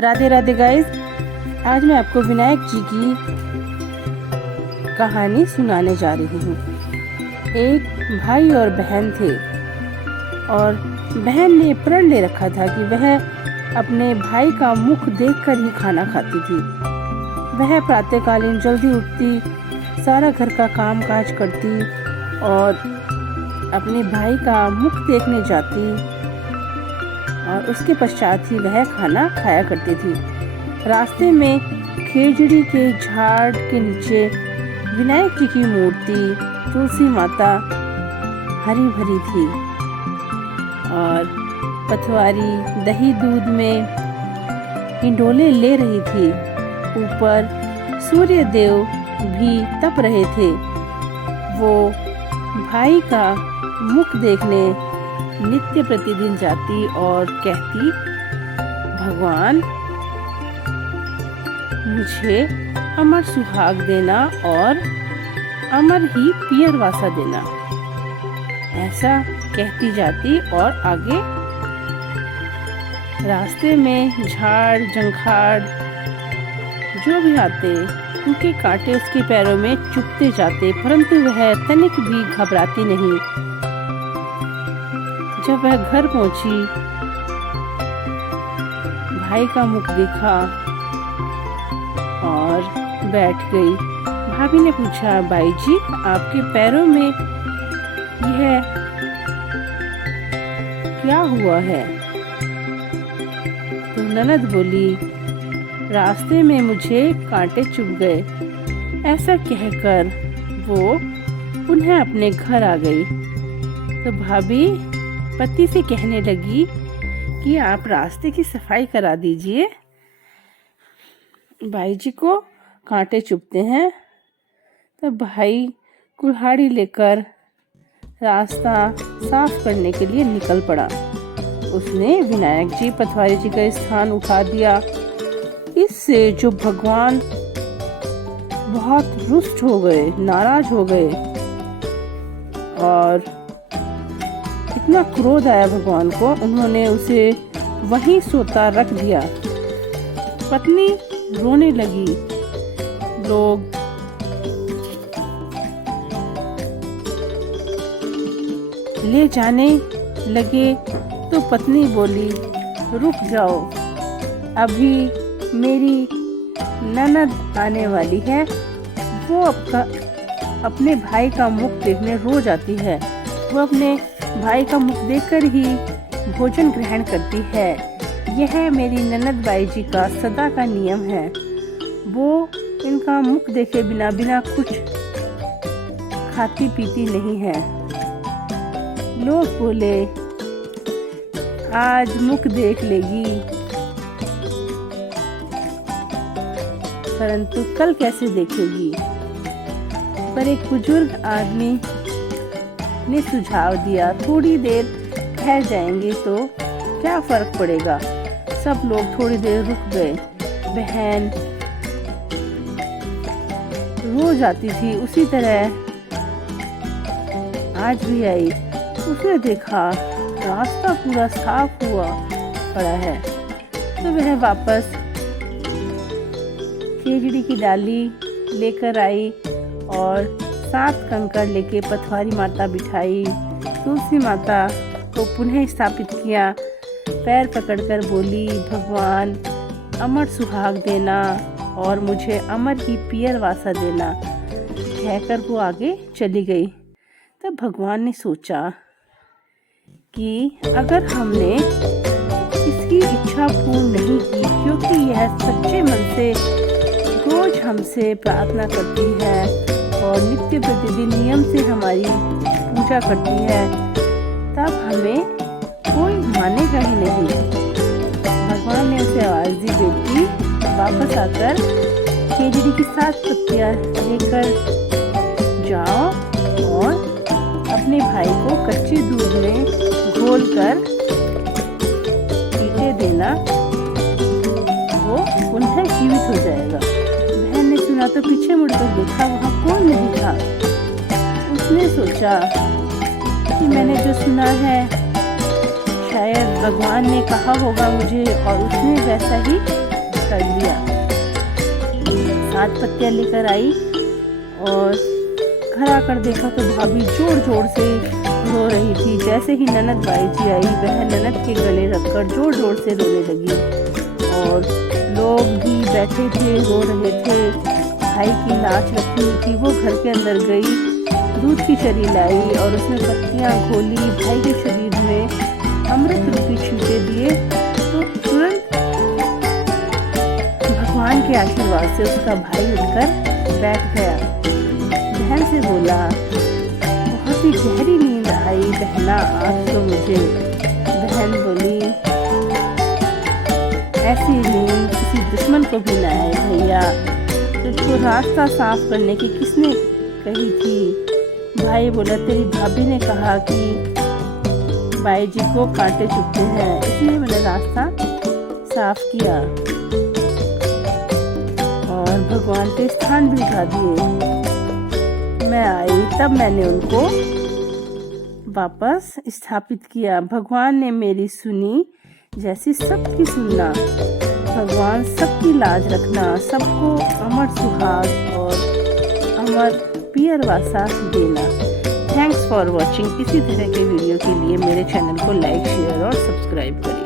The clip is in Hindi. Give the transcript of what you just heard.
राधे राधे गाइस। आज मैं आपको विनायक जी की कहानी सुनाने जा रही हूँ। एक भाई और बहन थे और बहन ने प्रण ले रखा था कि वह अपने भाई का मुख देखकर ही खाना खाती थी। वह प्रातःकालीन जल्दी उठती, सारा घर का काम काज करती और अपने भाई का मुख देखने जाती और उसके पश्चात ही वह खाना खाया करती थी। रास्ते में खेजड़ी के झाड़ के नीचे विनायक जी की मूर्ति, तुलसी माता हरी भरी थी और पथवारी दही दूध में हिंडोले ले रही थी। ऊपर सूर्य देव भी तप रहे थे। वो भाई का मुख देखने नित्य प्रतिदिन जाती और कहती, भगवान मुझे अमर सुहाग देना और अमर ही पियर वासा देना। ऐसा कहती जाती और आगे रास्ते में झाड़ जंखाड़ जो भी आते उनके कांटे उसके पैरों में चुभते जाते, परंतु वह तनिक भी घबराती नहीं। जब वह घर पहुंची, भाई का मुख देखा और बैठ गई। भाभी ने पूछा, बाई जी आपके पैरों में यह क्या हुआ है? तो ननद बोली, रास्ते में मुझे कांटे चुभ गए। ऐसा कहकर वो पुनः अपने घर आ गई। तो भाभी पति से कहने लगी कि आप रास्ते की सफाई करा दीजिए, भाई जी को कांटे चुभते हैं। तब भाई कुल्हाड़ी लेकर रास्ता साफ करने के लिए निकल पड़ा। उसने विनायक जी पथवारी जी का स्थान उठा दिया। इससे जो भगवान बहुत रुष्ट हो गए, नाराज हो गए और इतना क्रोध आया भगवान को, उन्होंने उसे वहीं सोता रख दिया। पत्नी रोने लगी। लोग ले जाने लगे तो पत्नी बोली, रुक जाओ, अभी मेरी ननद आने वाली है। वो अपने भाई का मुख देखने रोज आती है। वो अपने भाई का मुख देखकर ही भोजन ग्रहण करती है। यह मेरी ननद बाई जी का सदा का नियम है। वो इनका मुख देखे बिना बिना कुछ खाती पीती नहीं है। लोग बोले, आज मुख देख लेगी, परंतु कल कैसे देखेगी? पर एक बुजुर्ग आदमी ने सुझाव दिया, थोड़ी देर ठहर जाएंगे तो क्या फर्क पड़ेगा। सब लोग थोड़ी देर रुक गए। बहन रोज आती थी, उसी तरह आज भी आई। उसने देखा रास्ता पूरा साफ हुआ पड़ा है, तो वह वापस खेजड़ी की डाली लेकर आई और 7 कंकड़ लेके पथवारी माता बिठाई। तुलसी माता को पुनः स्थापित किया। पैर पकड़कर बोली, भगवान अमर सुहाग देना और मुझे अमर ही पियर वासा देना। कहकर वो आगे चली गई। तब भगवान ने सोचा कि अगर हमने इसकी इच्छा पूर्ण नहीं की, क्योंकि यह सच्चे मन से रोज हमसे प्रार्थना करती है और नित्य प्रतिदिन नियम से हमारी पूजा करती है, तब हमें कोई मानेगा ही नहीं। भगवान ने उसे आवाज दी, बेटी वापस आकर खेजड़ी की 7 पत्तियां लेकर जाओ और अपने भाई को कच्चे दूध में घोलकर पीते देना, वो पुनः जीवित हो जाएगा। बहन ने सुना तो पीछे मुड़कर देखा, वहाँ कोई नहीं था। उसने सोचा कि मैंने जो सुना है शायद भगवान ने कहा होगा मुझे और उसने वैसा ही रख दिया। 7 पत्तियां लेकर आई और घर आकर देखा तो भाभी जोर जोर से रो रही थी। जैसे ही ननद बाई जी आई, वह ननद के गले रखकर जोर जोर से रोने लगी और लोग भी बैठे थे, रो रहे थे। भाई की लाश रखी हुई थी, वो घर के अंदर गई, दूध की चरी लाई और उसमें पत्तियां घोली, भाई के शरीर में अमृत रूपी छींटे दिए तो तुरंत भगवान के आशीर्वाद से उसका भाई उठकर बैठ गया। बहन से बोला, बहुत ही गहरी नींद आई बहना आज तो मुझे। बहन बोली, ऐसी नींद किसी दुश्मन को भी ना आए भैया, तुझको रास्ता साफ करने की किसने कही थी? भाई बोला, तेरी भाभी ने कहा कि बाई जी को कांटे चुभते हैं, इसलिए मैंने रास्ता साफ किया और भगवान के स्थान भी दिखा दिए। मैं आई तब मैंने उनको वापस स्थापित किया। भगवान ने मेरी सुनी जैसी सबकी सुनना। भगवान सबकी लाज रखना, सबको अमर सुहाग और अमर पियर वासा देना। Thanks for watching. इसी तरह के वीडियो के लिए मेरे चैनल को लाइक, शेयर और सब्सक्राइब करें।